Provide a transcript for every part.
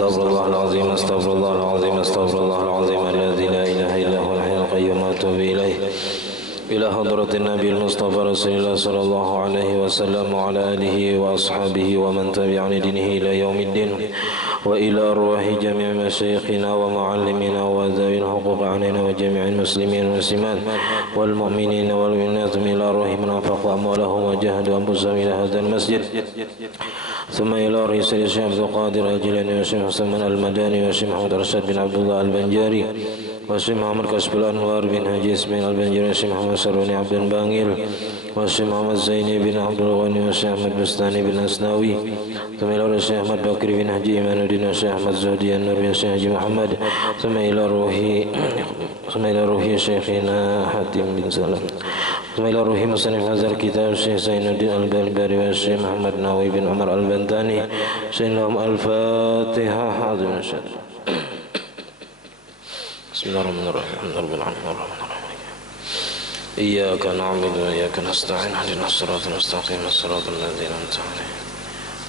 Astaghfirullahaladzim, astaghfirullahaladzim, astaghfirullahaladzim alladzi la ilaha illa huwal hayyul qayyum wa atubu ilaih. Ila hadratin Nabi Mustafa Rasulullah sallallahu alaihi wasallam wa ala alihi wa ashabihi wa man tabi'ani dinihi ila yaumiddin. Wa ila arwahi jami' masyayikhina wa muallimina wa zawil huquq alaina wa jami'il muslimin wal muslimat wal mu'minina wal mu'minat min arwahi man anfaqa amwalahum wa jahadu anfusahum ila hadzal masjid. ثم إلى رئيس الشيخ عبد القادر الجيلاني والشيخ حسن المداني والشيخ محمد رشاد بن عبد الله البنجاري والشيخ محمد كسب الأنوار بن حجي اسماعيل البنجاري والشيخ محمد سروني عبد الباقير والشيخ محمد زيني بن عبد الغني والشيخ أحمد بستاني بن أسناوي ثم إلى الشيخ أحمد بكر بن حجي إيمان الدين والشيخ أحمد زهدي النور بن الشيخ حجي محمد ثم إلى روحي شيخنا حاتم بن سلام ثم إلى روحي مصنف هذا الكتاب الشيخ زين الدين البربري والشيخ محمد ناوي بن عمر البنتاني شيخ لهم الفاتحة حاضر الشهد. بسم الله الرحمن الرحيم الحمد لله رب العالمين إياك نعبد وإياك نستعين اهدنا الصراط المستقيم صراط الذين أنعمت عليهم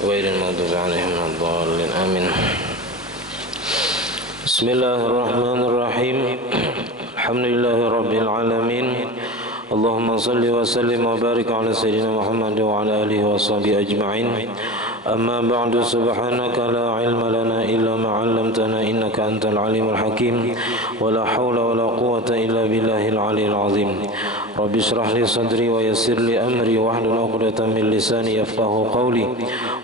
غير المغضوب عليهم ولا الضالين آمين. بسم الله الرحمن الرحيم الحمد لله رب العالمين اللهم صل وسلم وبارك على سيدنا محمد وعلى آله وصحبه أجمعين. أما بعد سبحانك لا علم لنا إلا ما علمتنا إنك أنت العليم الحكيم ولا حول ولا قوة إلا بالله العلي العظيم. رب اشرح لي صدري ويسر لي أمري واحلل عقدة من لساني يفقهوا قولي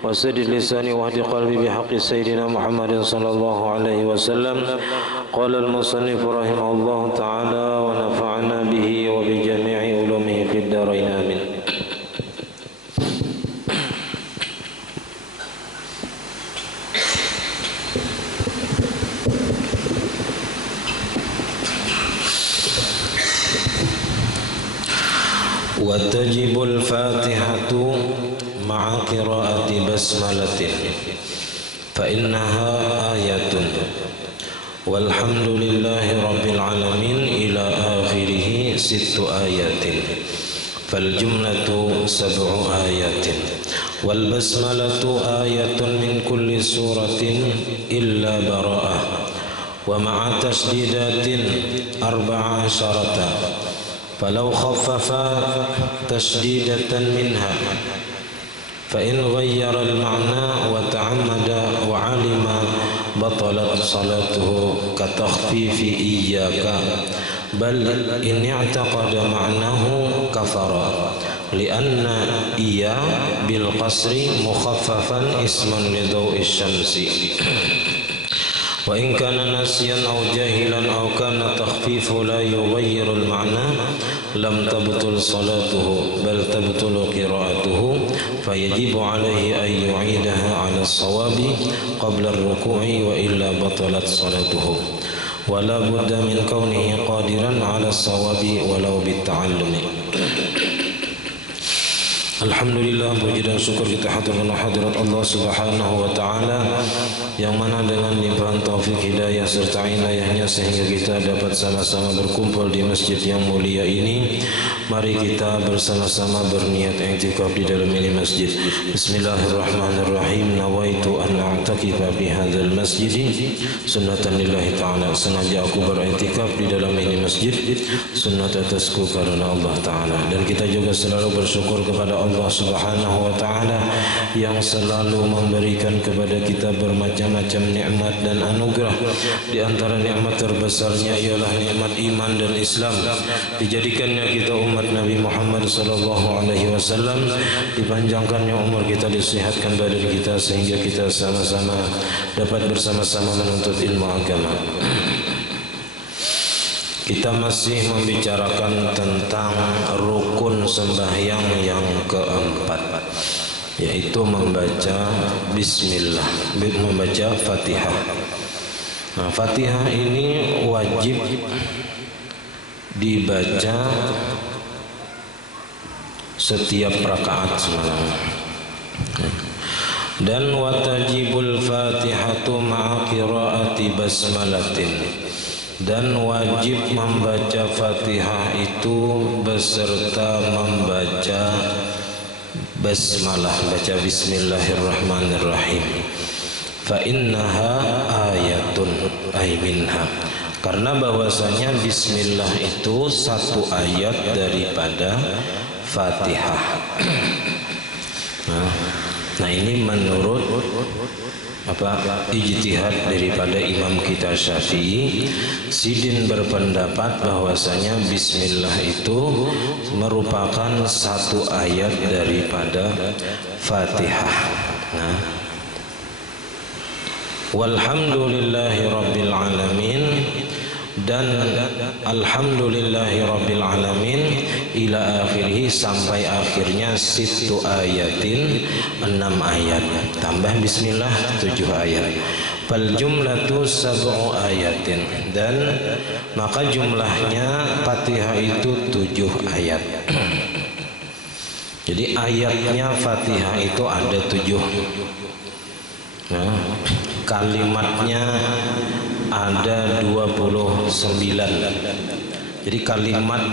وسدد لساني واهد قلبي بحق سيدنا محمد صلى الله عليه وسلم. قال المصنف رحمه الله تعالى ونفعنا به وبجميع علومه في الدارين آمين. وتجب الفاتحة مع قراءة بسملة فإنها آية والحمد لله رب العالمين إلى آخره 6 آيات فالجملة 7 آيات والبسملة آية من كل سورة إلا براءة ومع تشديدات 14 فلو خفف تشديدة منها فإن غير المعنى وتعمد وعلم بطلت صلاته كتخفيف إياك بل إن اعتقد معناه كفر لأن إيا بالقصر مخففا اسم لضوء الشمس وإن كان ناسيا أو جاهلا أو كان التخفيف لا يغير المعنى لم تبطل صلاته بل تبطل قراءته فيجب عليه أن يعيدها على الصواب قبل الركوع وإلا بطلت صلاته ولا بد من كونه قادرا على الصواب ولو بالتعلم. Alhamdulillah, puji dan syukur kita haturkan hadirat Allah Subhanahu wa taala yang mana dengan limpahan taufik hidayah serta inayahnya sehingga kita dapat sama-sama berkumpul di masjid yang mulia ini. Mari kita bersama-sama berniat i'tikaf di dalam ini masjid. Bismillahirrahmanirrahim. Nawaitu an a'takifa fi hadzal masjid sunnatan lillahi ta'ala. Sengaja aku beriktikaf di dalam ini masjid sunnat atasku karena Allah taala. Dan kita juga selalu bersyukur kepada Allah Subhanahu wa taala yang selalu memberikan kepada kita bermacam-macam nikmat dan anugerah. Di antara nikmat terbesarnya ialah nikmat iman dan Islam. Dijadikannya kita umat Nabi Muhammad sallallahu alaihi wasallam, dipanjangkannya umur kita, disehatkan badan kita sehingga kita sama-sama dapat bersama-sama menuntut ilmu agama. Kita masih membicarakan tentang rukun sembahyang yang keempat, yaitu membaca bismillah, membaca Fatihah. Nah, Fatihah ini wajib dibaca setiap rakaat semalam. Dan watajibul Fatihatu ma'a qiraati basmalatin. Dan wajib membaca Fatihah itu beserta membaca basmalah, baca bismillahirrahmanirrahim. fa innaha ayatun ay minha, karena bahwasanya bismillah itu satu ayat daripada Fatihah. Nah ini menurut ijtihad daripada imam kita Syafi'i. Sidin berpendapat bahwasanya bismillah itu merupakan satu ayat daripada Fatihah. Walhamdulillahi rabbil alamin, dan alhamdulillahi rabbil alamin ila akhirih, sampai akhirnya situ ayatin, 6 ayat tambah bismillah 7 ayat. Fal jumlatu sab'u ayatin, dan maka jumlahnya Fatihah itu 7 ayat. Jadi ayatnya Fatihah itu ada 7. Kalimatnya ada 29. Jadi kalimat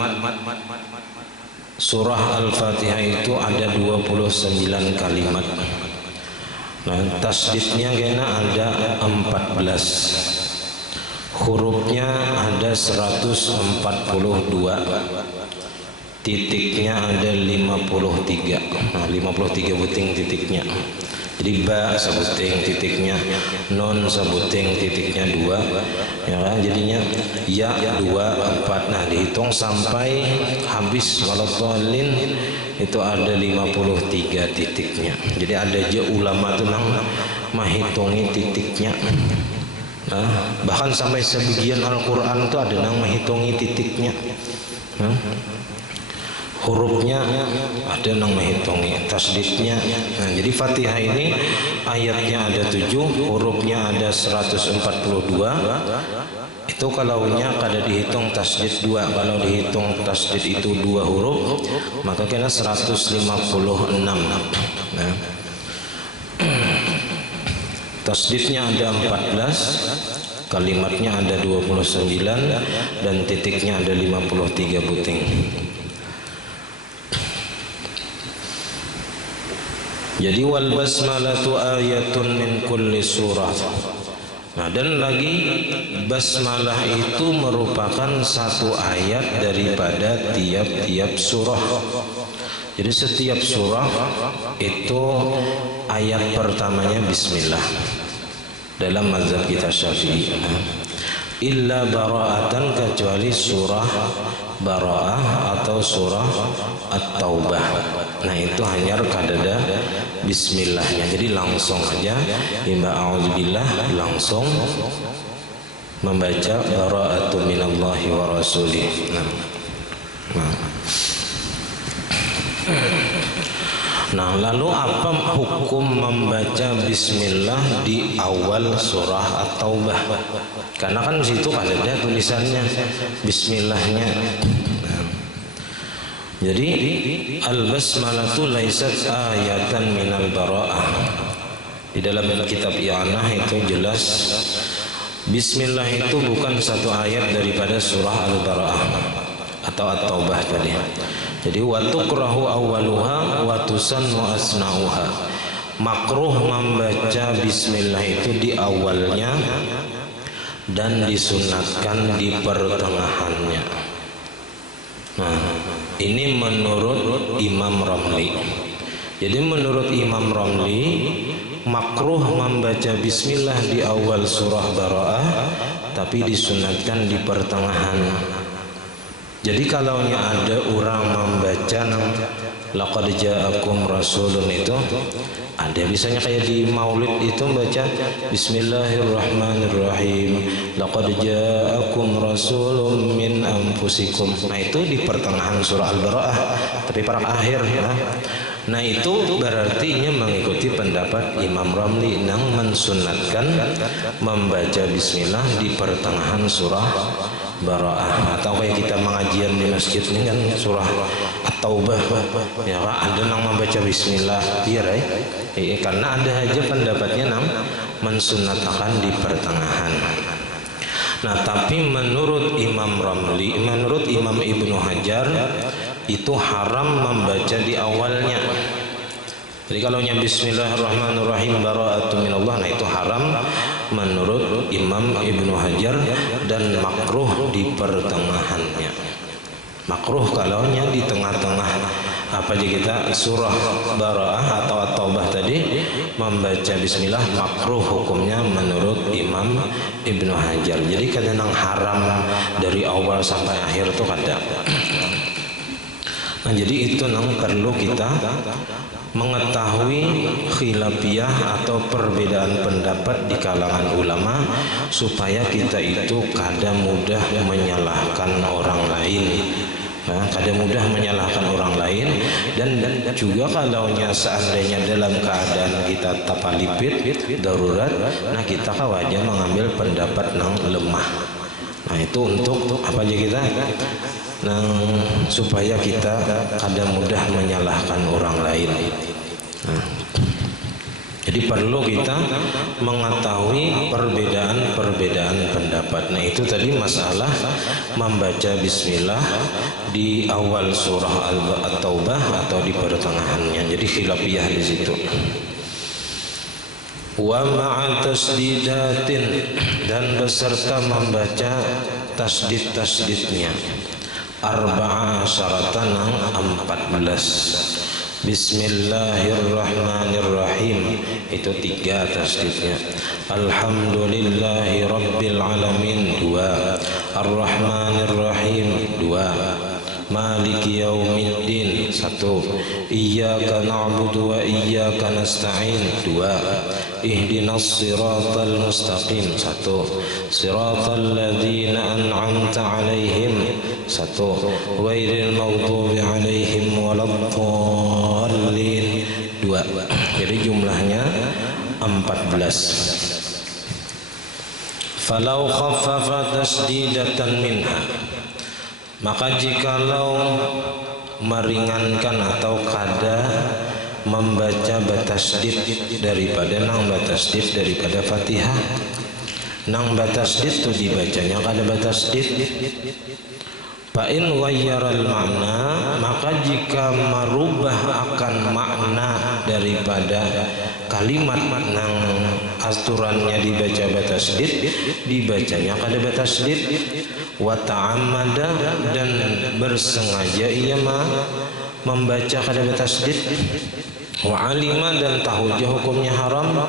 surah Al-Fatihah itu ada 29 kalimat. Nah, tasdidnya kena ada 14. Hurufnya ada 142. Titiknya ada 53. Nah, 53 buting titiknya. Jadi ba sabuting titiknya, non sabuting titiknya 2, ya kan? Jadinya ya 2, 4. Nah dihitung sampai habis waladhdallin itu ada 53 titiknya. Jadi ada aja ulama tuh nang menghitungi titiknya. Nah, bahkan sampai sebagian Al-Quran itu ada nang menghitungi titiknya. Hurufnya ada yang menghitungi, tasdidnya. Nah, jadi Fatihah ini ayatnya ada 7, hurufnya ada 142. Itu kalaunya kada dihitung tasdid 2. Kalau dihitung tasdid itu 2 huruf, maka kena 156. Nah, tasdidnya ada 14, kalimatnya ada 29, dan titiknya ada 53 buting. Jadi wal basmalatu ayatun min kulli surah. Nah, dan lagi basmalah itu merupakan satu ayat daripada tiap-tiap surah. Jadi setiap surah itu ayat pertamanya bismillah dalam mazhab kita Syafi'i. Illa bara'atan, kecuali surah Bara'ah atau surah At-Taubah. Nah itu hanya kadada bismillahnya. Jadi langsung aja imba a'udzubillah, langsung membaca bara'atu minallahi wa rasulih. Nah, lalu apa hukum membaca bismillah di awal surah At-Taubah? Karena kan di situ ada tulisannya bismillahnya. Jadi al-basmalatu laisat ayatan minal bara'ah. Di dalam kitab I'anah itu jelas bismillah itu bukan satu ayat daripada surah Al-Bara'ah atau At-Taubah tadi. Jadi wa tukrahu awwaluha wa tusannu asna'uha. Makruh membaca bismillah itu di awalnya dan disunatkan di pertengahannya. Nah, ini menurut Imam Ramli. Jadi menurut Imam Ramli makruh membaca bismillah di awal surah Bara'ah, tapi disunatkan di pertengahan. Jadi kalaunya ada orang membaca laqad ja'akum rasulun, itu ada bisanya kayak di maulid itu baca bismillahirrahmanirrahim laqad ja'akum rasulun min anfusikum. Nah itu di pertengahan surah Al-Bara'ah, tapi pada akhir ya. Nah itu berarti mengikuti pendapat Imam Ramli yang mensunatkan membaca bismillah di pertengahan surah Bara'ah. Atau kayak kita mengajian di masjid ini kan surah At-Taubah ya kan, ada yang membaca bismillah iya right? Karena ada aja pendapatnya yang mensunatkan di pertengahan. Nah tapi menurut Imam Ramli, menurut Imam Ibnu Hajar itu haram membaca di awalnya. Jadi kalau nya bismillahirrahmanirrahim bara'atun minallah, nah itu haram menurut Imam Ibnu Hajar dan makruh di pertengahannya. Makruh kalau nya di tengah-tengah apa aja kita surah Bara'ah atau At-Taubah tadi membaca bismillah, makruh hukumnya menurut Imam Ibnu Hajar. Jadi kadang haram dari awal sampai akhir itu kadang. Nah jadi itu nang perlu kita mengetahui khilafiyah atau perbedaan pendapat di kalangan ulama supaya kita itu kadang mudah menyalahkan orang lain. Nah, kadang mudah menyalahkan orang lain dan juga kalau seandainya dalam keadaan kita tapalipit darurat, nah kita wajar mengambil pendapat yang lemah. Nah itu untuk apa aja kita? Nah, supaya kita kadang mudah menyalahkan orang lain. Nah, jadi perlu kita mengetahui perbedaan pendapat. Nah itu tadi masalah membaca bismillah di awal surah At-Taubah atau di pertengahannya. Jadi khilafiyah di situ. Wa ma'a tasdidatin, dan beserta membaca tasdid-tasdidnya. Arba'a syaratan 14. Bismillahirrahmanirrahim itu 3 tasdidnya. Alhamdulillahi rabbil alamin 2. Ar-Rahmanirrahim 2. Maliki yaumiddin 1. Iyyaka na'budu wa iyyaka nasta'in 2. Ihdinas siratal mustaqim 1. Siratal ladzina an'amta 'alaihim 1. Ghairil maghdubi 'alaihim waladdallin 2. Jadi jumlahnya 14. Falau khaffafa tasdidatan minha, maka jikalau meringankan atau kada membaca batasdid daripada nang batasdid daripada Fatihah, nang batasdid itu dibacanya kada batasdid. Fa'in ghayyarul makna, maka jika merubah akan makna daripada kalimat nang aturannya dibaca batasdid, dibacanya kada batasdid. Wa ta'ammada, dan bersengaja ia membaca kada batasdid. Wa alima, dan tahu je hukumnya haram.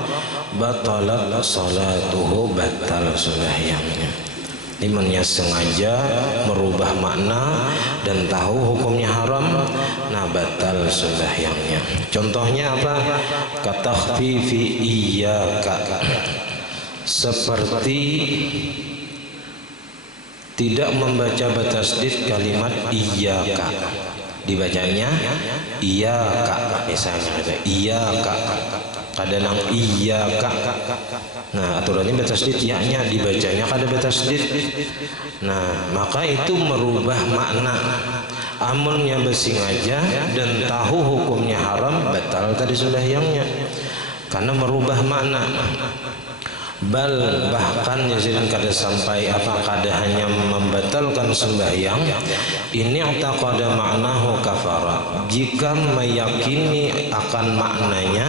Batalat salatuhu, batal sembahyangnya. Limannya sengaja merubah makna dan tahu hukumnya haram, nah batal sembahyangnya. Contohnya apa? Katakhfifi iyyaka, seperti tidak membaca batasdid kalimat iyyaka, dibacanya iyyaka, misalnya ada iyyaka, kadang iyyaka. Nah aturannya batasdid ya-nya, dibacanya kada batasdid. Nah maka itu merubah makna. Amunnya bersengaja dan tahu hukumnya haram, batal tadi sembahyangnya karena merubah makna. Bal, bahkan yazidin kada sampai apa, kada hanya membatalkan sembahyang. Ini i'taqada ma'nahu kafara, jika meyakini akan maknanya.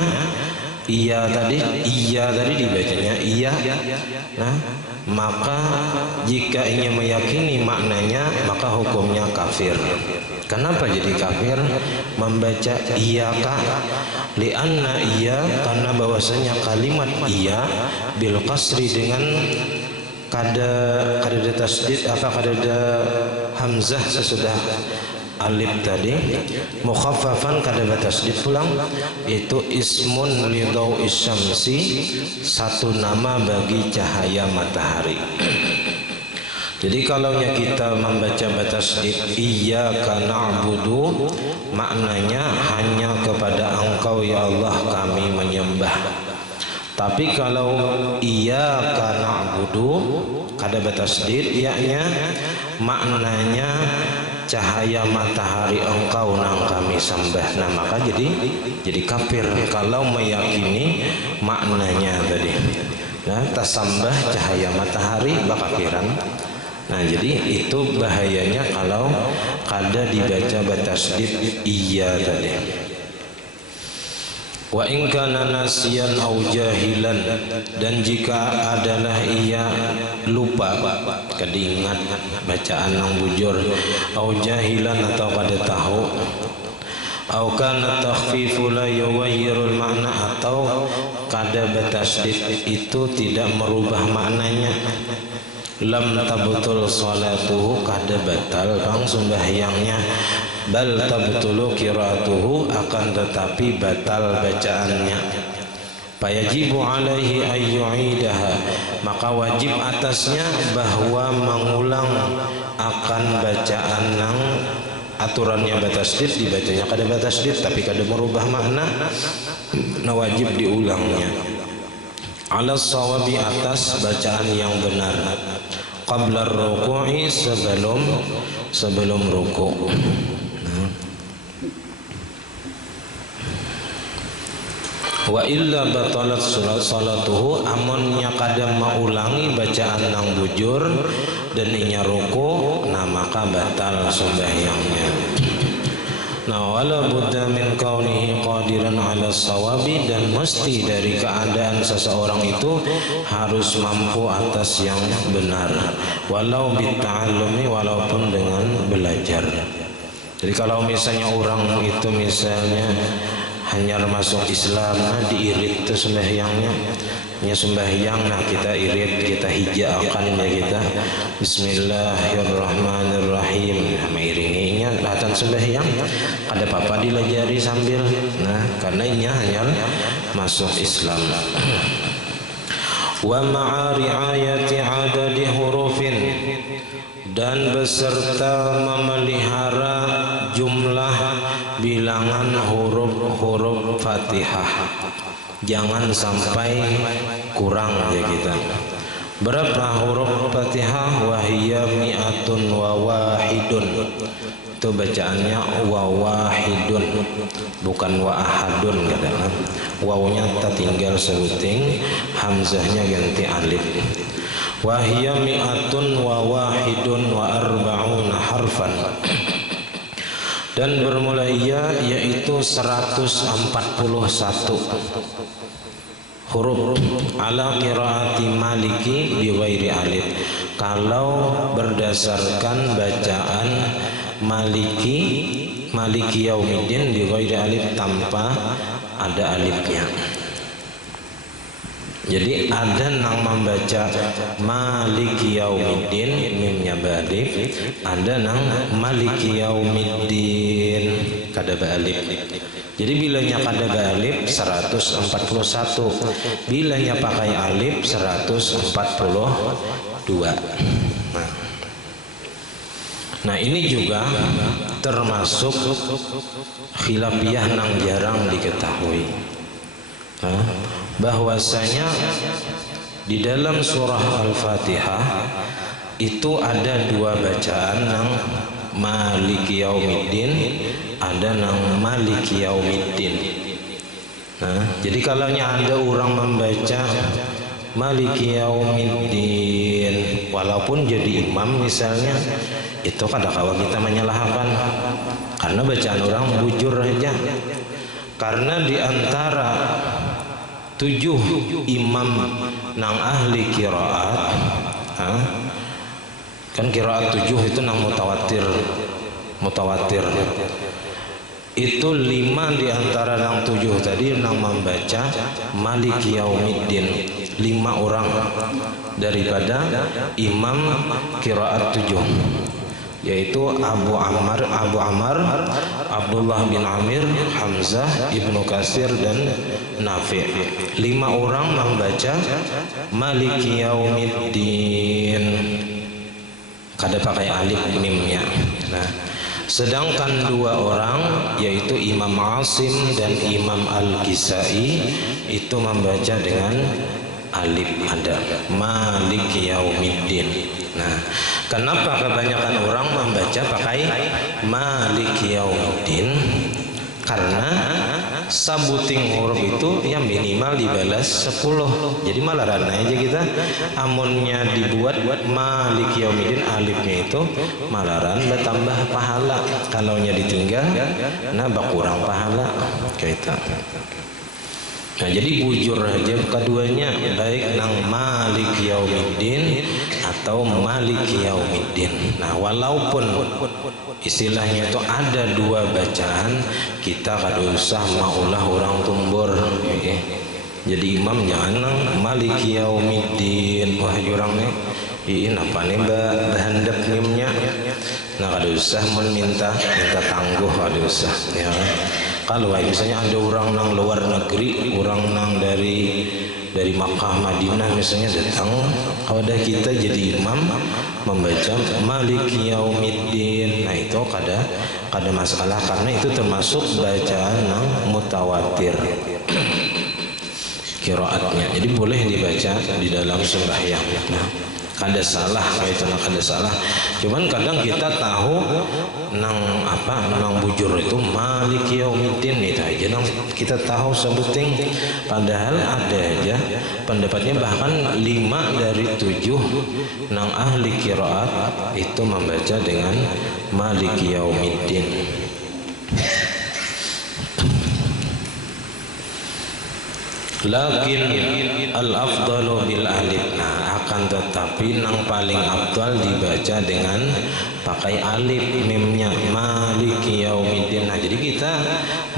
Iya tadi dibacanya iya. Nah, maka jika ingin meyakini maknanya, maka hukumnya kafir. Kenapa jadi kafir? Membaca iyaka, lianna iya, karena bahwasanya kalimat iya bil qasri, dengan kada tasdid apa, kada ada hamzah sesudah alif tadi, mukhaffafan kada batasdid pulang, itu ismun lidau isyamsi, satu nama bagi cahaya matahari. Jadi kalau kita membaca batasdid iyyaka na'budu, maknanya hanya kepada Engkau ya Allah kami menyembah. Tapi kalau iyyaka na'budu kada batasdid ya-nya, maknanya cahaya matahari Engkau nang kami sembah. Nah maka jadi kafir kalau meyakini maknanya tadi. Nah tasambah cahaya matahari bakafiran. Nah jadi itu bahayanya kalau kada dibaca batasdid iya tadi. Wa in kana nasiyan aw jahilan, dan jika adalah ia lupa kedingat bacaan nang bujur, aw jahilan atau kada tahu, aw kana takhfifu la yuwayyirul makna, atau kada batasdid itu tidak merubah maknanya, lam tabtul salatuhu, kada batal bang sembahyangnya, bal tabtulu qiraatuhu, akan tetapi batal bacaannya. Fayajibu alaihi ayyu'idaha, maka wajib atasnya bahwa mengulang akan bacaan nang aturannya batasdid, dibacanya kada batasdid tapi kada merubah makna, nah wajib diulangnya. Ala sawabi, atas bacaan yang benar, qabla ruku'i, sebelum ruku'. Wa illa batalat salatuhu, amunnya kadang maulangi bacaan nang bujur dan inya ruku, nah maka batal sembahyangnya. Nah, wala budda min kaunihi qadiran ala sawabi, dan mesti dari keadaan seseorang itu harus mampu atas yang benar, walau bitta'allumi, walaupun dengan belajar. Jadi kalau misalnya orang itu misalnya hanya masuk Islam, nah diirit itu sembahyangnya, nya sembahyang, nah kita irit, kita hijaukan ya kita Bismillahirrahmanirrahim, mengiringinya latan sembahyang, ada apa-apa dilajari sambil, nah karena ini hanya masuk Islam. Wa ma'a ri'ayati adadi hurufin, dan beserta memelihara jumlah bilangan huruf Fatihah, jangan sampai kurang ya kita. Berapa huruf Fatihah? Wahiyya mi'atun wa wahidun, itu bacaannya wa wahidun, bukan wa ahadun kadang. Wawnya tertinggal sebuting, hamzahnya ganti alif. Wahiyya mi'atun wa wahidun wa arba'una harfan, dan bermula ia yaitu 141 huruf, ala qiraati maliki bi ghairi alif, kalau berdasarkan bacaan maliki yaumiddin bi ghairi alif, tanpa ada alifnya. Jadi ada nang membaca maliki yaumiddin, mimnya ba'alif, ada nang maliki yaumiddin kada ba'alif. Jadi bilanya kada ba'alif 141, bilanya pakai alif 142. Nah ini juga termasuk khilafiyah nang jarang diketahui, bahwasanya di dalam surah Al-Fatihah itu ada dua bacaan nang maliki yaumiddin, ada nang maliki yaumiddin. Nah, jadi kalau ada orang membaca maliki yaumiddin walaupun jadi imam misalnya, itu kadang-kadang kita menyalahkan karena bacaan orang bujur aja. Karena di antara 7 imam nang ahli qiraat, kan qiraat 7 itu nang mutawatir. Itu 5 di antara nang 7 tadi nang membaca maliki yaumiddin, 5 orang daripada imam qiraat 7, yaitu Abu Ammar, Abdullah bin Amir, Hamzah, Ibnu Katsir, dan Nafi'. 5 orang membaca maliki yaumiddin, kada pakai alif mimnya. Nah, sedangkan 2 orang yaitu Imam Asim dan Imam Al-Kisai itu membaca dengan alif, ada maliki yaumiddin. Nah, kenapa kebanyakan orang membaca pakai maliki yaumiddin? Karena sabuting huruf itu yang minimal dibalas 10. Jadi malaran aja kita amunnya dibuat maliki yaumiddin, alifnya itu malaran bertambah pahala, kalaunya ditinggal nah berkurang pahala kita. Nah, jadi bujur aja keduanya, baik nang Malik Yaumiddin atau Malik Yaumiddin. Nah, walaupun istilahnya itu ada dua bacaan, kita kada usah maulah orang tumbur. Jadi imam jangan nang Malik Yaumiddin, wah jurang nih iin apa nih bahandap mimnya. Nah, kada usah minta tangguh, kada usah ya. Kalau misalnya ada orang nang luar negeri, orang nang dari Makkah Madinah misalnya datang, ada kita jadi imam membaca Malik Yaumiddin. Nah, itu kada masalah karena itu termasuk bacaan nang mutawatir qiraatnya. Jadi boleh dibaca di dalam sembahyang. Nah, kada salah, itu kada salah. Cuman kadang kita tahu nang bujur itu Malik Yaumiddin itu aja nang kita tahu sebuting, padahal ada aja pendapatnya bahkan 5 dari 7 nang ahli qiraat itu membaca dengan Malik Yaumiddin. Lakin al-afdalu bil alif. Nah, akan tetapi nang paling afdal dibaca dengan pakai alif mimnya Maliki Yaumiddin. Nah, jadi kita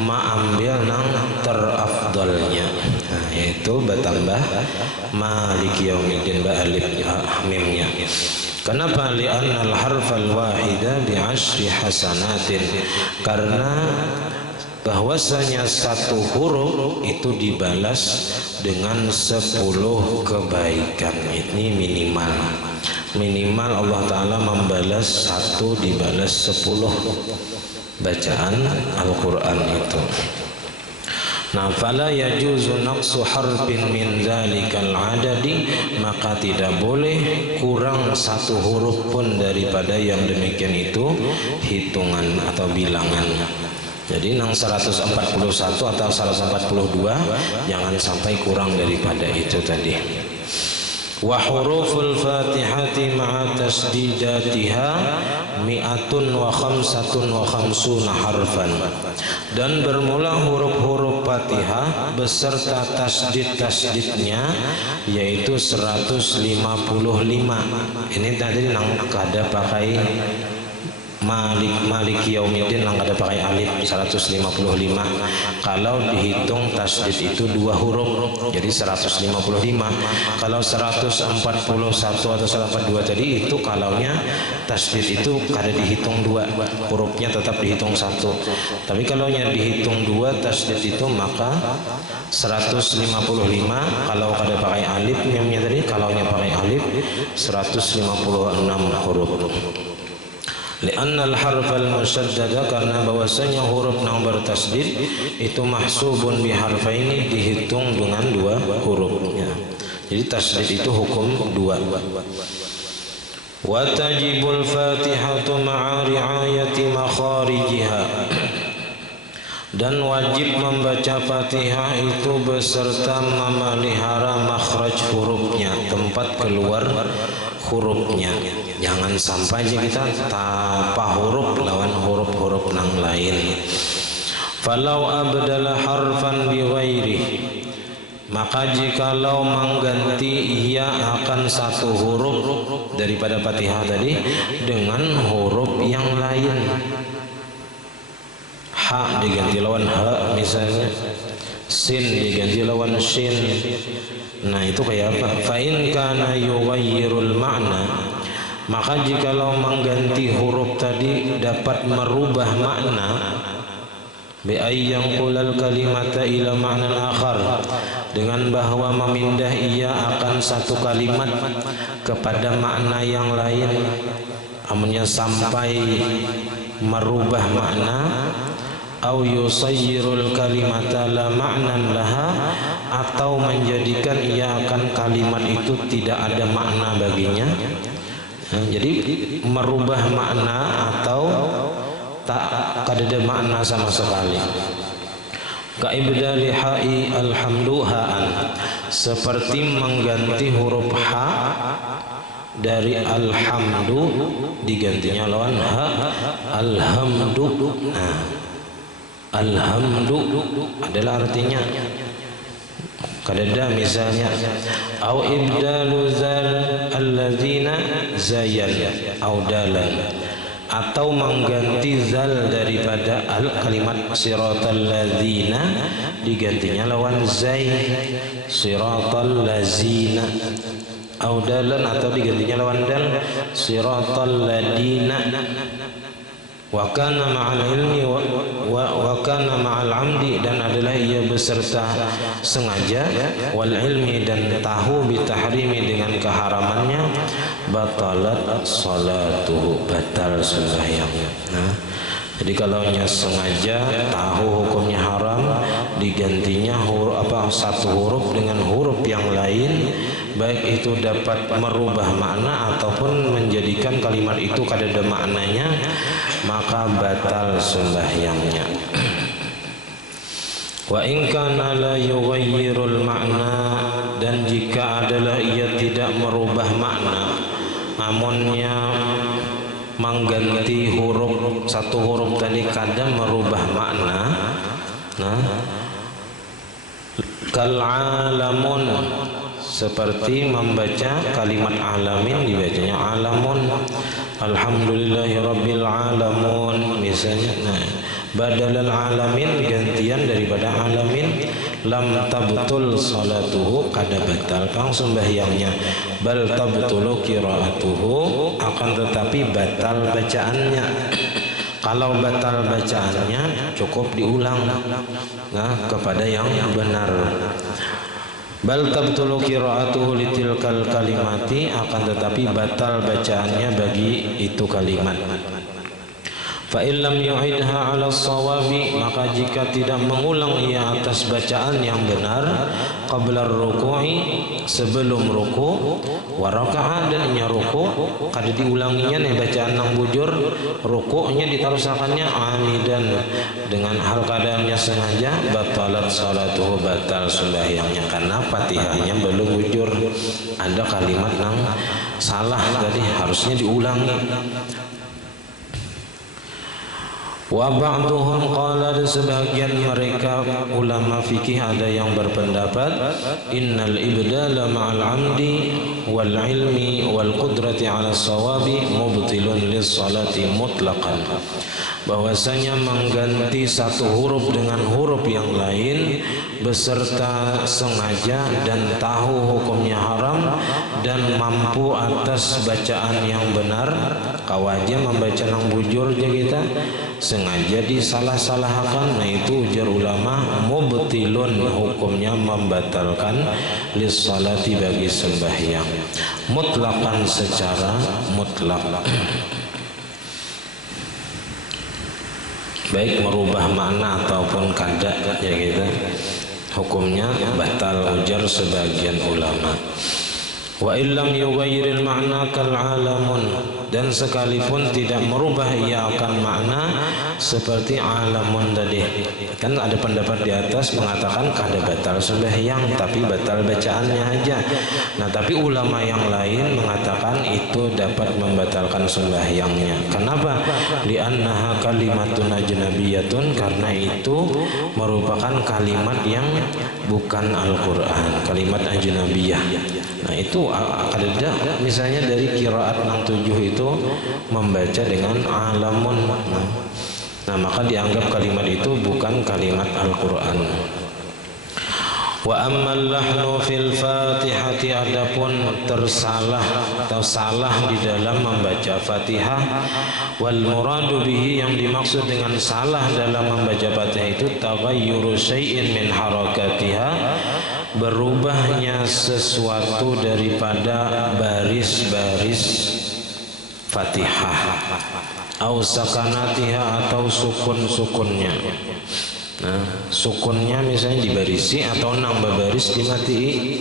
ambil nang terafdalnya. Nah, yaitu bertambah Maliki Yaumiddin ba alif mimnya. Kenapa? Li'anna al-harfal wahida bi 10 hasanatin. Karena bahwasanya satu huruf itu dibalas dengan 10 kebaikan. Ini minimal Allah Ta'ala membalas 1 dibalas 10 bacaan Al-Quran itu. Nah, fala yajuzu naqsu harfin min zalikal adadi, maka tidak boleh kurang 1 huruf pun daripada yang demikian itu hitungan atau bilangan. Jadi nang 141 atau 142 jangan sampai kurang daripada itu tadi. Wa huruful Fatihati ma'a tasdidatiha 155 harfan. Dan bermula huruf-huruf Fatihah beserta tasdid-tasdidnya yaitu 155. Ini tadi nang kada pakai Malik Yaumiddin nang ada pakai alif 155. Kalau dihitung tasdid itu 2 huruf jadi 155. Kalau 141 atau 142 tadi itu kalaunya tasdid itu kada dihitung 2, hurufnya tetap dihitung 1. Tapi kalaunya dihitung 2 tasdid itu maka 155. Kalau kada pakai alif mimnya tadi, kalaunya pakai alif 156 huruf. Lianna al-harf al-musyaddada, karena bahwasanya huruf yang bertasdid itu mahsubun bi harfaini, dihitung dengan 2 hurufnya. Jadi tasdid itu hukum 2. Wa tajibul Fatihatu ma'a ri'ayati makharijiha, dan wajib membaca Fatihah itu beserta memelihara makhraj hurufnya, tempat keluar hurufnya. Jangan sampai aja kita tapa huruf lawan huruf-huruf nang lain. Falau abdala harfan bi ghairi, maka jikalau mengganti ia akan 1 huruf daripada Fatihah tadi dengan huruf yang lain. Ha diganti lawan ha misalnya, sin diganti lawan shin. Nah, itu kayak apa? Fa in kana yughayyirul ma'na, maka jikalau mengganti huruf tadi dapat merubah makna, bi ayyan qulal kalimata ila ma'nan akhar, dengan bahwa memindah ia akan 1 kalimat kepada makna yang lain. Amunnya sampai merubah makna, au yusayyirul kalimata la ma'nan laha, atau menjadikan ia akan kalimat itu tidak ada makna baginya. Nah, jadi merubah makna atau tak ada makna sama sekali. Ka ibdali ha'i alhamduhaan, seperti mengganti huruf ha dari alhamdu digantinya lawan ha alhamdu. Nah, alhamdu adalah artinya kadada misalnya au ibdalu zal alladzina zayan au dalan, atau mengganti zal daripada al kalimat siratal ladzina digantinya lawan zai siratal ladzina, au dalan atau digantinya lawan dal siratal ladina. Wa kana ma'al ilmi wa kana ma'al amdi, dan adalah ia beserta sengaja, wal ilmi dan tahu bitahrimi dengan keharamannya, batalat salatuhu batal sembahyangnya. Nah, jadi kalau sengaja tahu hukumnya haram digantinya satu huruf dengan huruf yang lain, baik itu dapat merubah makna ataupun menjadikan kalimat itu kadada maknanya, maka batal sembahyangnya. Wa in kana la yughayyirul makna, dan jika adalah ia tidak merubah makna, namunnya mengganti huruf, satu huruf tadi kadang merubah makna. Nah, kal alamun, seperti membaca kalimat alamin dibacanya alamun, alhamdulillahi rabbil alamun misalnya. Nah, badalal alamin gantian daripada alamin, lam tabtul salatuhu kada batal kang sembahyangnya, bal tabtulu qiraatuhu akan tetapi batal bacaannya. Kalau batal bacaannya cukup diulang kepada yang benar. Bal tabtulu qiraatuhu litilkal kalimati, akan tetapi batal bacaannya bagi itu kalimat. Fa illam yu'idha 'ala shawabi, maka jika tidak mengulang ia atas bacaan yang benar, qabla ruku'i, sebelum ruku', wa raka'a, dan ia ruku', kada diulanginya nih bacaan nang bujur, ruku'nya ditarusakannya amidan, dengan hal keadaannya sengaja, batalat salatuhu batal sembahyangnya, karena Fatihahnya belum bujur, ada kalimat nang salah tadi harusnya diulangi. Wa ba'duhum qala, sebagian mereka ulama fikih ada yang berpendapat innal ibdala ma'al amdi wal ilmi wal qudrati 'ala shawabi mubtilun lis salati mutlaqan, bahwasanya mengganti satu huruf dengan huruf yang lain beserta sengaja dan tahu hukumnya haram dan mampu atas bacaan yang benar, kawaja membaca nang bujur aja kita sengaja disalah-salahkan, nah itu ujar ulama mubtilun, hukumnya membatalkan lis salati bagi sembahyang, mutlaqan secara mutlak, baik merubah makna ataupun kada ya kita, hukumnya batal ujar sebagian ulama. Wa illam yughayyiril ma'na kal alamun, dan sekalipun tidak merubah ia akan makna seperti alamun tadi. Kan ada pendapat di atas mengatakan kada batal sembahyang tapi batal bacaannya aja. Nah, tapi ulama yang lain mengatakan itu dapat membatalkan sembahyangnya. Kenapa? Li'annaha kalimatun ajnabiyatun, karena itu merupakan kalimat yang bukan Al-Qur'an, kalimat ajnabiyah. Nah, itu ada misalnya dari qiraat nang 7 itu membaca dengan alamun, nah maka dianggap kalimat itu bukan kalimat Al-Quran. Wa ammal lahnu fil fatihati, adapun tersalah atau salah di dalam membaca Fatihah, wal muradu bihi, yang dimaksud dengan salah dalam membaca Fatihah itu taghayyuru syai'in min harakatiha, berubahnya sesuatu daripada baris-baris Fatihah, au sakanatiha, atau sukun-sukunnya. Nah, sukunnya misalnya dibarisi atau nambah baris dimatii.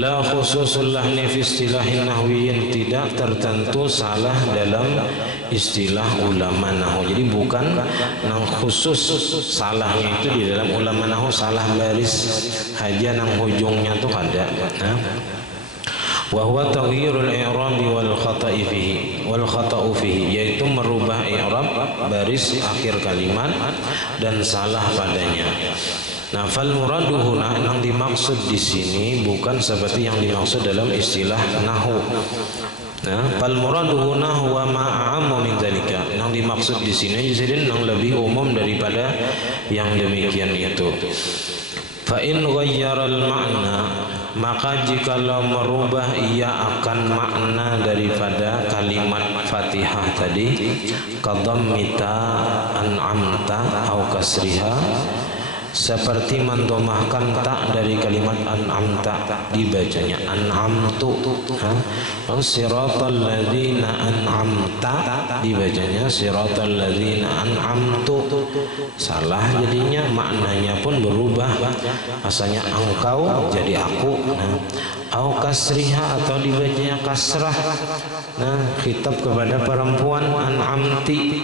La khususul lahni fi istilahin nahwiyin, tidak tertentu salah dalam istilah ulama nahwu. Jadi bukan nang khusus salahnya itu di dalam ulama nahwu salah baris haja nang hujungnya tuh ada. Nah, wa huwa taghyirul i'rab wal khata'i fihi, yaitu merubah i'rab baris akhir kalimat dan salah padanya. Nah, fal muraduhu yang dimaksud di sini bukan seperti yang dimaksud dalam istilah nahwu. Nah, fal muraduhu huwa ma a'ammu min dzalika. Yang dimaksud di sini jadi yang lebih umum daripada yang demikian itu. Fa in ghayyara al-ma'na, maka jikalau merubah ia akan makna daripada kalimat Fatihah tadi, qadhammita an'amta au kasriha, seperti mendomahkan tak dari kalimat an'amta, dibacanya an'amtu. Siratal ladzina an'amta, dibacanya siratal ladzina an'amtu. Salah jadinya, maknanya pun berubah, asalnya engkau jadi aku. Au kasriha, atau dibacanya kasrah. Khitab kepada perempuan, an'amti.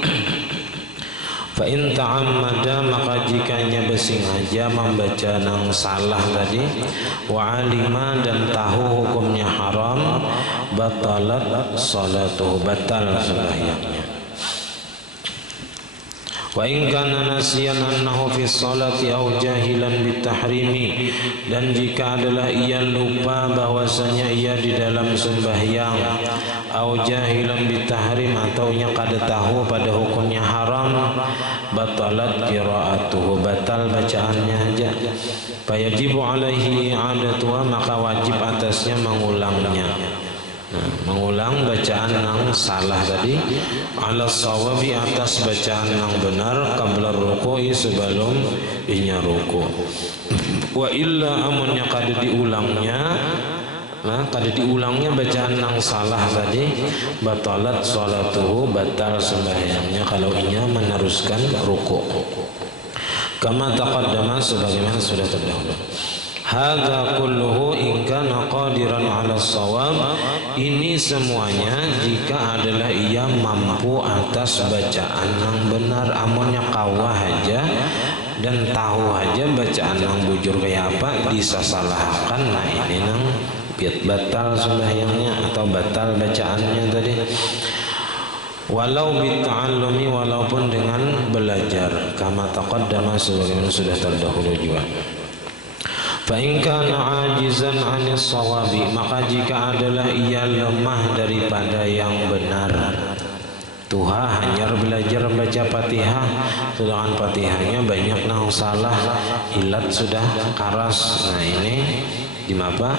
Fa in ta'ammada, maka jikanya bersengaja membaca nang salah tadi, wa alima, dan tahu hukumnya haram, batalat salatuhu, batal sembahyangnya. Wa in kana nasiyan annahu fi sholati aw jahilan bitahrimi, dan jika adalah ia lupa bahwasanya ia di dalam sembahyang, aw jahilan bitahrim, atau nya kada tahu pada hukumnya haram, batalat qiraatuhu, batal bacaannya aja. Fayajibu alaihi i'adatuha, maka wajib atasnya mengulangnya. Mengulang bacaan yang salah tadi, ala sawabi, atas bacaan yang benar, qabla ruku'i, sebelum inya ruku'. Wa illa, amunnya kada diulangnya, kada diulangnya bacaan yang salah tadi, batalat sholatuhu, batal sembahyangnya kalau inya meneruskan ruku'. Kama taqaddama, sebagaimana sudah terdahulu. Hadza kulluhu in kana qadiran 'ala shawab, ini semuanya jika adalah ia mampu atas bacaan yang benar, amunnya kawah aja dan tahu aja bacaan yang bujur kayak apa disasalahkan, nah ini nang batal sembahyangnya atau batal bacaannya tadi. Walau bita'allumi, walaupun dengan belajar, kama taqaddama, sebagaimana sudah terdahulu juga. Fa in kana ajizan 'anis shawabi, maka jika adalah ia lemah daripada yang benar, tuha hanya belajar baca Fatihah, sedangkan Fatihahnya banyak nang salah, ilat sudah karas. Nah ini dimapa?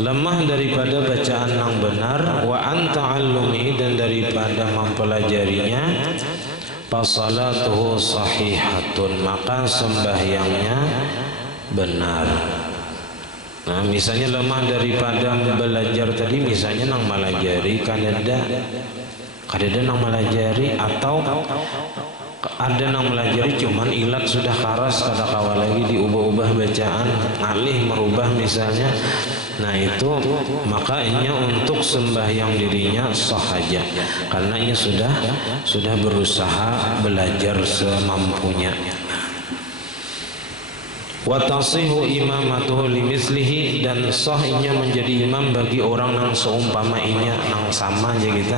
Lemah daripada bacaan yang benar, wa an ta'allumi, dan daripada mempelajarinya, fasalatuhu sahihatun, maka sembahyangnya benar. Nah, misalnya lemah daripada belajar tadi, misalnya nang melajari kadada nang melajari, atau ada nang melajari cuman ilat sudah karas, kada kawa lagi diubah-ubah bacaan, alih merubah misalnya. Nah itu maka inya untuk sembahyang dirinya sah saja, karena ia sudah berusaha belajar semampunya. Wa tasihu imamatuhu limislihi, dan sahnya menjadi imam bagi orang yang seumpama inya, yang sama aja kita,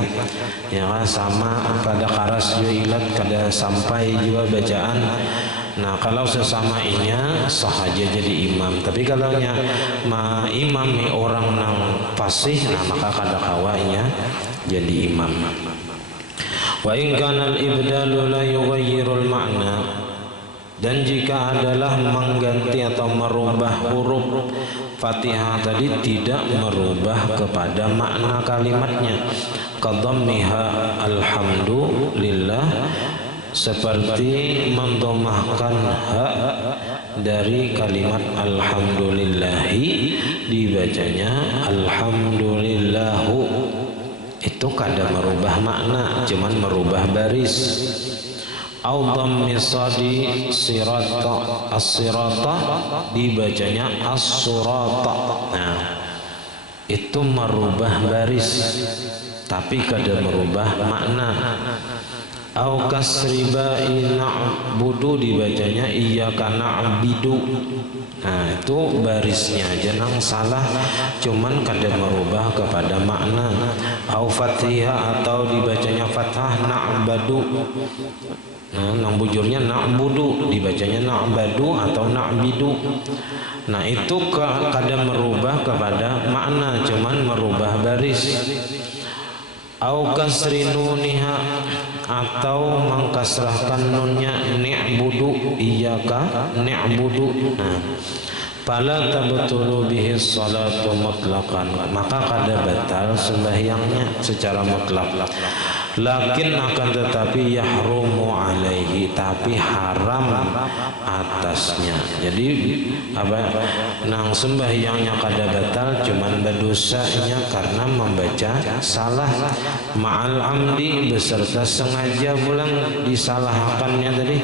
ya kan, sama pada karas juga ilat kada sampai juga bacaan. Nah kalau sesama inya sah aja jadi imam, tapi kalau nya imam ni orang yang fasih, nah maka kada kawanya jadi imam. Wa in kana al-ibdalu la yughayyirul ma'na, dan jika adalah mengganti atau merubah huruf Fatihah tadi tidak merubah kepada makna kalimatnya, qadhammiha alhamdulillah, seperti mendomahkan ha dari kalimat alhamdulillahi, dibacanya alhamdulillahu, itu kada merubah makna, cuman merubah baris. Au dhammi sadi sirata, as-sirata, dibacanya as-surata. Nah itu merubah baris tapi kada merubah makna. au kasribai na'budu dibacanya iyyaka na'budu. Nah itu barisnya aja nang salah, cuman kadang merubah kepada makna. Au fathiyah atau dibacanya fathah na'badu. Nah nang bujurnya na'budu dibacanya na'badu atau na'bidu. Nah itu kadang merubah kepada makna, cuman merubah baris. Au kasri nuniha atau mengkasrahkan nunnya ni'budu iyyaka ni'budu. Nah fala tabtulu bihi salatu mutlaqan, maka kada batal sembahyangnya secara mutlak. Lakin akan tetapi yahrumu alaihi, tapi haram atasnya. Jadi apa nang sembahyangnya kada batal, cuman berdosanya karena membaca salah ma'al amdi beserta sengaja pulang disalahkannya tadi,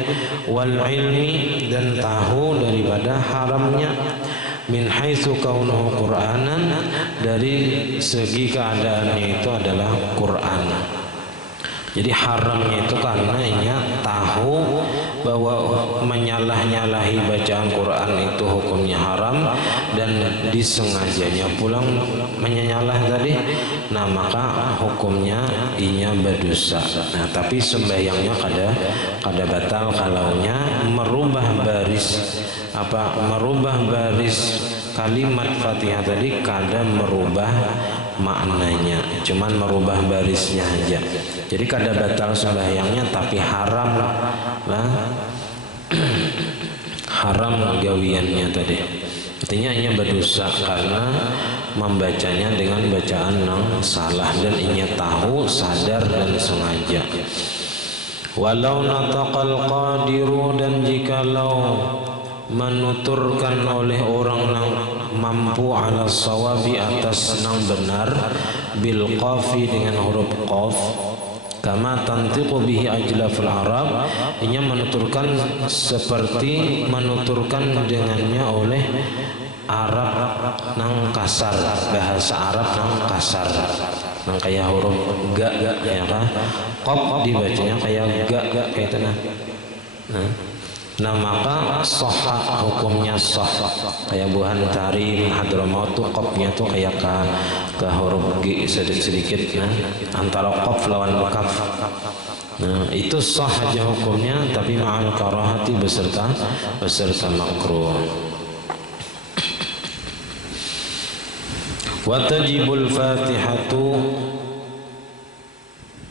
wal ilmi dan tahu daripada haramnya, min haitsu kaunuhu Qur'anan dari segi keadaannya itu adalah Quran. Jadi haramnya itu karena ia tahu bahwa menyalah-nyalahi bacaan Quran itu hukumnya haram dan disengajanya pulang menyalah tadi. Nah maka hukumnya inya berdosa. Nah tapi sembahyangnya kada batal kalaunya merubah baris kalimat Fatihah tadi, kada merubah maknanya, cuman merubah barisnya aja. Jadi kada batal sembahyangnya, tapi haram lah haram gawiannya tadi. Artinya ia berdosa karena membacanya dengan bacaan yang salah dan ia tahu, sadar dan sengaja. Walau nataqal qadiru, dan jikalau menuturkan oleh orang yang mampu ala sawabi atas nang benar, bil qafi dengan huruf qaf, kama tantiqu bihi ajlaful arab, ini menuturkan seperti menuturkan dengannya oleh Arab nang kasar, bahasa Arab nang kasar, nang kayak huruf ga ya kan, qaf dibacanya kayak ga kayak itu nah maka sahha hukumnya sah, kayak Buhan Tarim Hadramaut tuh qafnya tuh kayak ke huruf G sedikit nah antara qaf lawan kaf. Nah itu sah aja hukumnya, tapi ma'al karahati beserta makruh. Wa tajibul fatihatu.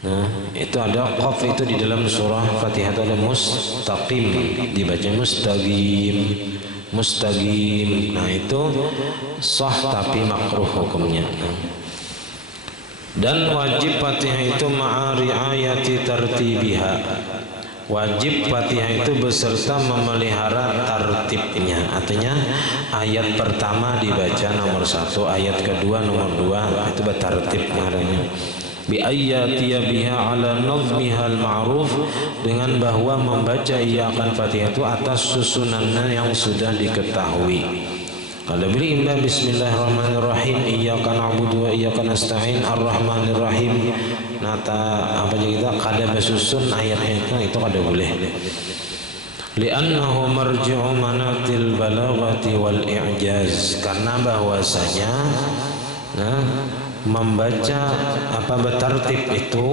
Nah, itu ada qaf itu di dalam surah Fatihah, ada mustaqim dibaca mustaqim. Nah, itu sah tapi makruh hukumnya. Dan wajib Fatihah itu ma'a riayati tartibiha. Wajib Fatihah itu beserta memelihara tartibnya. Artinya ayat pertama dibaca nomor 1, ayat kedua nomor 2, itu bertartib namanya. Bi ayyatiya biha ala nazmiha al-ma'ruf, dengan bahwa membaca ia akan Fatihah itu atas susunannya yang sudah diketahui. Kalau beri imba bismillahirrahmanirrahim, iyyaka na'budu wa iyyaka nasta'in ar-rahmanirrahim. Nata apa kita kada bersusun ayatnya itu kada boleh. Li'annahu marji'u manatil balaghati wal i'jaz, karena bahwasanya membaca bertartib itu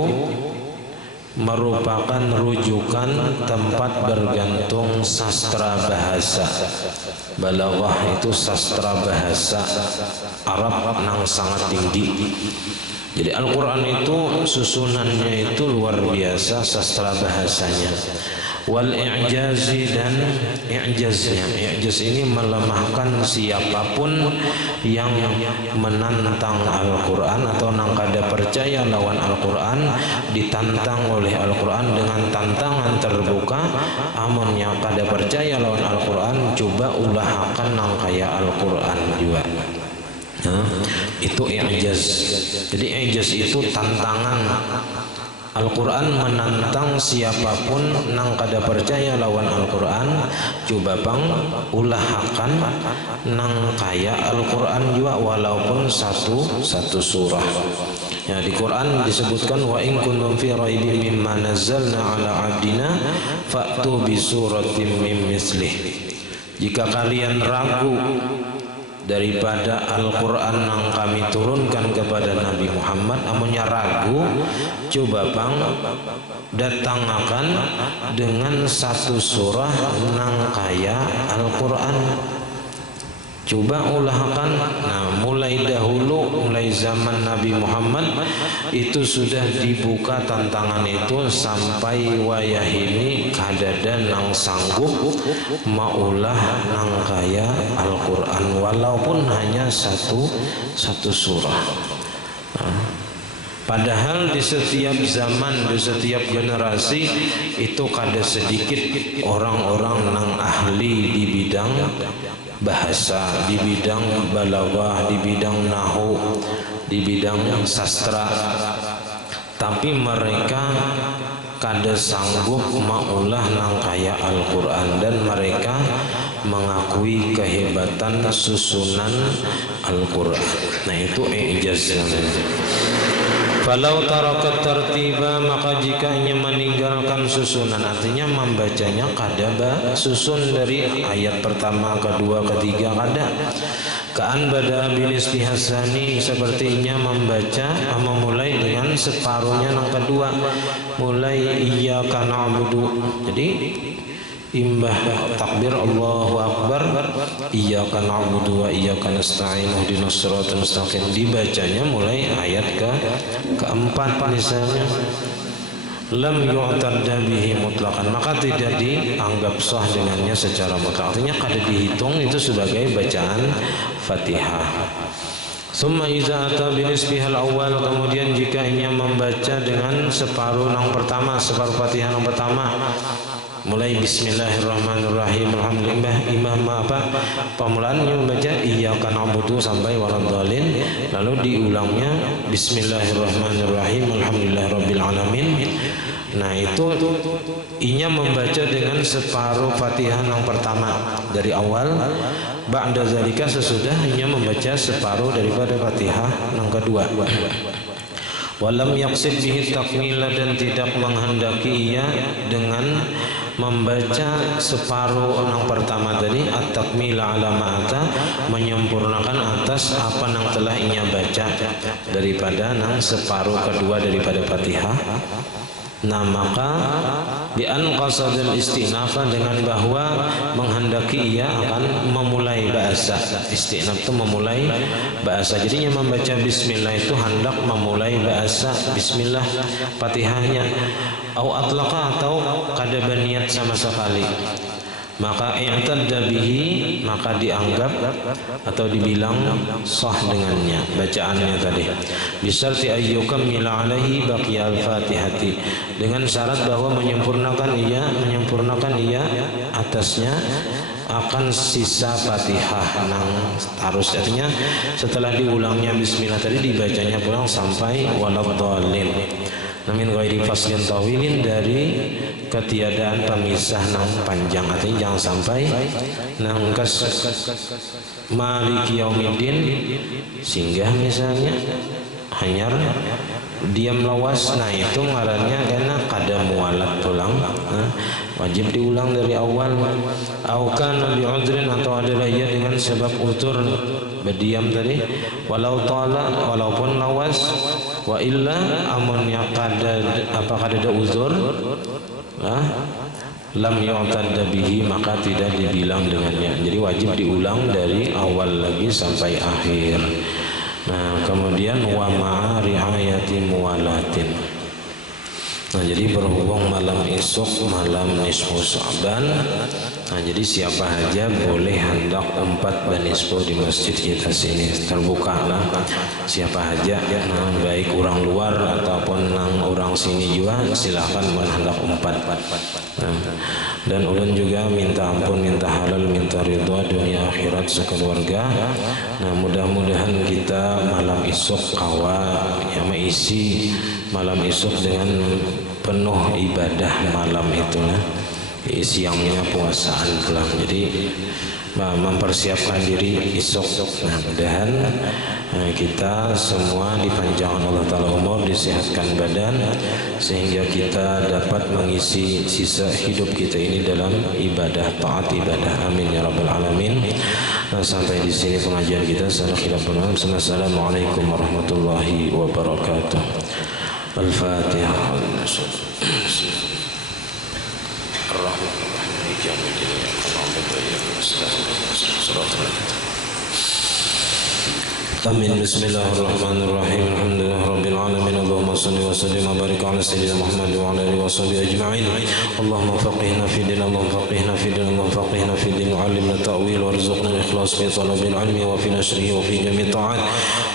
merupakan rujukan tempat bergantung sastra bahasa. Balaghah itu sastra bahasa Arab yang sangat tinggi. Jadi Al-Quran itu susunannya itu luar biasa sastra bahasanya. Wal i'jazi, dan i'jaznya. I'jaz ini melemahkan siapapun yang menantang Al-Quran atau nang kada percaya lawan Al-Quran, ditantang oleh Al-Quran dengan tantangan terbuka. Amun yang kada percaya lawan Al-Quran, coba ulahkan nang kaya Al-Quran juga. Itu i'jaz. Jadi i'jaz itu tantangan. Al-Quran menantang siapapun nang kada percaya lawan Al-Quran, coba bang ulahkan nang kaya Al-Quran juga walaupun satu surah. Ya, di Quran disebutkan wa in kuntum fi raibin mimma nazzalna ala abdina fa'tu bi suratin mim mislih. Jika kalian ragu daripada Al-Quran yang kami turunkan kepada Nabi Muhammad, amunnya ragu, coba bang datangkan dengan satu surah nang kaya Al-Quran. Coba ulahkan. Nah, mulai dahulu, mulai zaman Nabi Muhammad itu sudah dibuka tantangan itu sampai wayah ini kadada nang sanggup maulah nang kaya Al-Quran walaupun hanya satu surah. Nah, padahal di setiap zaman, di setiap generasi itu kada sedikit orang-orang nang ahli di bidang bahasa, di bidang balaghah, di bidang nahwu, di bidang sastra, tapi mereka kada sanggup maulah nang kaya Al-Quran, dan mereka mengakui kehebatan susunan Al-Quran. Nah, itu i'jaz namanya. Falau tarakat tertiba, maka jika ia meninggalkan susunan, artinya membacanya kada susun dari ayat pertama, kedua, ketiga kada. Ka'an bada bilis bihasani, sepertinya membaca memulai dengan separuhnya yang kedua, mulai iyyaka na'budu. Jadi imbah takbir Allahu Akbar, iyyaka na'budu wa iyyaka nasta'in ihdinas siratal mustaqim, dibacanya mulai ayat keempat misalnya. Lam yu'tadda bihi mutlaqan, maka tidak dianggap sah dengannya secara mutlak, artinya kada dihitung itu sebagai bacaan Fatihah. Summa iza ata binisbihal awal, kemudian jika ia membaca dengan separuh yang pertama, separuh Fatihah yang pertama, mulai bismillahirrahmanirrahim, alhamdulillah, imam apa pemulaannya membaca iyyaka na'budu sampai waladhdallin, lalu diulangnya bismillahirrahmanirrahim, alhamdulillahirabbil alamin. Nah, itu inya membaca dengan separuh Fatihah yang pertama dari awal. Ba'da zalika, sesudah inya membaca separuh daripada Fatihah yang kedua. Walam yaqsid bihi takmila, dan tidak menghendaki ia dengan membaca separuh yang pertama tadi at-takmila ala ma'ata, menyempurnakan atas apa yang telah ia baca daripada yang separuh kedua daripada Fatihah. Nah, maka bi an qasadul istinafa, dengan bahwa menghendaki ia akan memulai bahasa. Istinaf itu memulai bahasa. Jadinya membaca bismillah itu hendak memulai bahasa bismillah Fatihahnya. Au atlaqa, atau kada berniat sama sekali. Maka i'tadda bihi, maka dianggap atau dibilang sah dengannya bacaannya tadi. Bisarti ayyukam mila alaihi baqiyal fatihati, dengan syarat bahwa menyempurnakan ia atasnya akan sisa Fatihah nang harus, artinya setelah diulangnya bismillah tadi dibacanya pulang sampai waladhdallin. Namin ghairi faslin tawilin, dari ketiadaan pemisah nang panjang, artinya jangan sampai nang kas maliki yaumiddin singgah misalnya hanyar diam lawas. Nah, itu ngarannya karena kada mualat pulang. Wajib diulang dari awal. Au kana bi udrin, atau adalah ia dengan sebab utur berdiam tadi, walau tala, walaupun lawas. Wa illa, amunnya kada ada uzur, lam yu'tadda bihi, maka tidak dibilang dengannya. Jadi wajib diulang dari awal lagi sampai akhir. Nah, kemudian wa ma'a ri'ayati muwalatin. Nah, jadi berhubung malam esok, malam nisfu Sya'ban. Nah, jadi siapa aja boleh hendak umpat banisfu di masjid kita sini, terbuka lah. Siapa aja, nah, baik orang luar ataupun nang orang sini juga silakan hendak umpat. Nah, dan ulun juga minta ampun, minta halal, minta ridha dunia akhirat sekeluarga. Nah, mudah-mudahan kita malam esok kawa yang mengisi malam esok dengan penuh ibadah malam itulah. siangnya puasaan pulang, jadi mempersiapkan diri esok. Nah, mudahan kita semua dipanjangkan Allah Ta'ala umur, disehatkan badan, sehingga kita dapat mengisi sisa hidup kita ini dalam ibadah, taat ibadah. Amin ya rabbal alamin. Nah, sampai di sini pengajian kita. Assalamualaikum warahmatullahi wabarakatuh. Al-Fatihah. Amin. Bismillahirrahmanirrahim. Alhamdulillah rabbil alamin. Allahumma salli wa sallim wa barik ala sayyidina Muhammad wa ala alihi wa sahbihi ajma'in. Allahumma faqihna fi din, Allahumma faqihna fi din, Allahumma faqihna fi din, wa 'allimna ta'wil, warzuqna al-ikhlas fi talabil ilmi wa fi nashrihi wa fi jami' ta'at.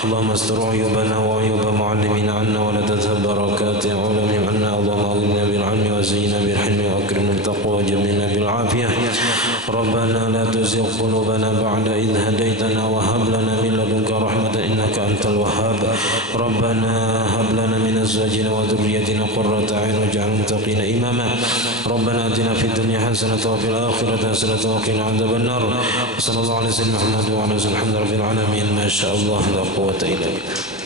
Allahumma astur 'uyubana wa 'uyuba mu'allimina 'anna wa la tadhhab barakati 'ulamihim 'anna. Allahumma aghithna bil 'ilmi wa zayyinna bil hilmi wa akrimna bil taqwa wa jamilna bil 'afiyah. Rabbana la tuzigh qulubana ba'da idh hadaytana wa hab lana min ladunka rahmatan innaka antal wahhab. Rabbana hab lana min azwajina wa dhurriyyatina qurrata a'yun waj'alna muttaqina imama. Rabbana atina fid dunya hasanatan wa fil akhirati hasanatan wa qina adzaban nar. Sallallahu alaihi wa sallam Muhammad wa ala alihi wa sahbihi rabbil alamin. Ma syaa Allah la quwwata illa billah.